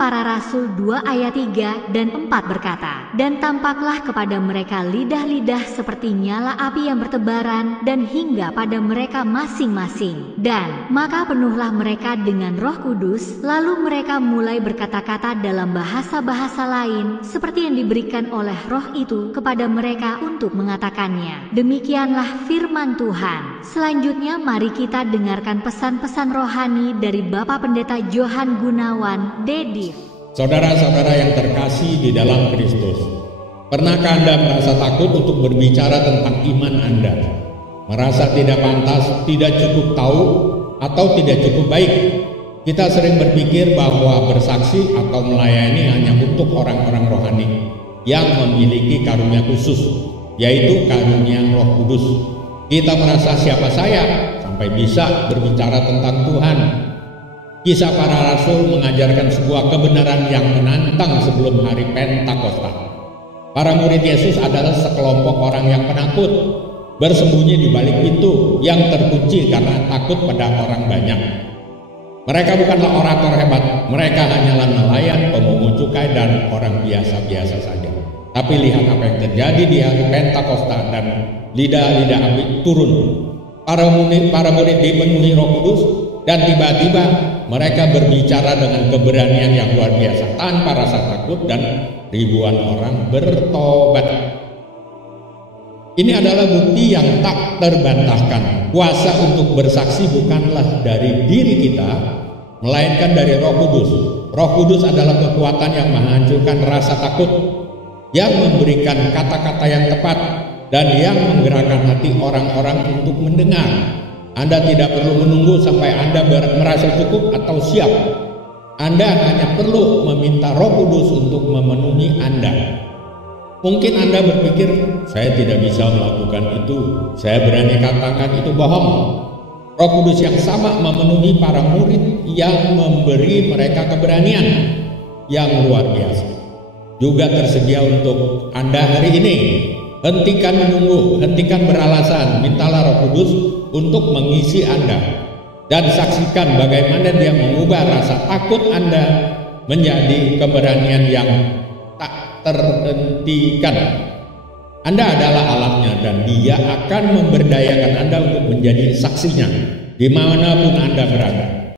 Para Rasul 2 ayat 3 dan 4 berkata, "Dan tampaklah kepada mereka lidah-lidah seperti nyala api yang bertebaran dan hingga pada mereka masing-masing. Dan maka penuhlah mereka dengan Roh Kudus, lalu mereka mulai berkata-kata dalam bahasa-bahasa lain seperti yang diberikan oleh Roh itu kepada mereka untuk mengatakannya." Demikianlah firman Tuhan. Selanjutnya mari kita dengarkan pesan-pesan rohani dari Bapak Pendeta Johan Gunawan, Dedi. Saudara-saudara yang terkasih di dalam Kristus, pernahkah Anda merasa takut untuk berbicara tentang iman Anda? Merasa tidak pantas, tidak cukup tahu, atau tidak cukup baik? Kita sering berpikir bahwa bersaksi atau melayani hanya untuk orang-orang rohani yang memiliki karunia khusus, yaitu karunia Roh Kudus. Kita merasa siapa saya sampai bisa berbicara tentang Tuhan. Kisah para rasul mengajarkan sebuah kebenaran yang menantang sebelum hari Pentakosta. Para murid Yesus adalah sekelompok orang yang penakut, bersembunyi di balik pintu yang terkunci karena takut pada orang banyak. Mereka bukanlah orator hebat, mereka hanyalah nelayan, pemungut cukai, dan orang biasa-biasa saja. Tapi lihat apa yang terjadi di hari Pentakosta dan lidah-lidah api turun. Para murid dipenuhi Roh Kudus dan tiba-tiba mereka berbicara dengan keberanian yang luar biasa tanpa rasa takut dan ribuan orang bertobat. Ini adalah bukti yang tak terbantahkan. Kuasa untuk bersaksi bukanlah dari diri kita, melainkan dari Roh Kudus. Roh Kudus adalah kekuatan yang menghancurkan rasa takut, yang memberikan kata-kata yang tepat, dan yang menggerakkan hati orang-orang untuk mendengar. Anda tidak perlu menunggu sampai Anda merasa cukup atau siap. Anda hanya perlu meminta Roh Kudus untuk memenuhi Anda. Mungkin Anda berpikir, saya tidak bisa melakukan itu, saya berani katakan itu bohong. Roh Kudus yang sama memenuhi para murid yang memberi mereka keberanian yang luar biasa. Juga tersedia untuk Anda hari ini. Hentikan menunggu, hentikan beralasan, mintalah Roh Kudus untuk mengisi Anda. Dan saksikan bagaimana Dia mengubah rasa takut Anda menjadi keberanian yang tak terhentikan. Anda adalah alatnya dan Dia akan memberdayakan Anda untuk menjadi saksinya dimanapun Anda berada.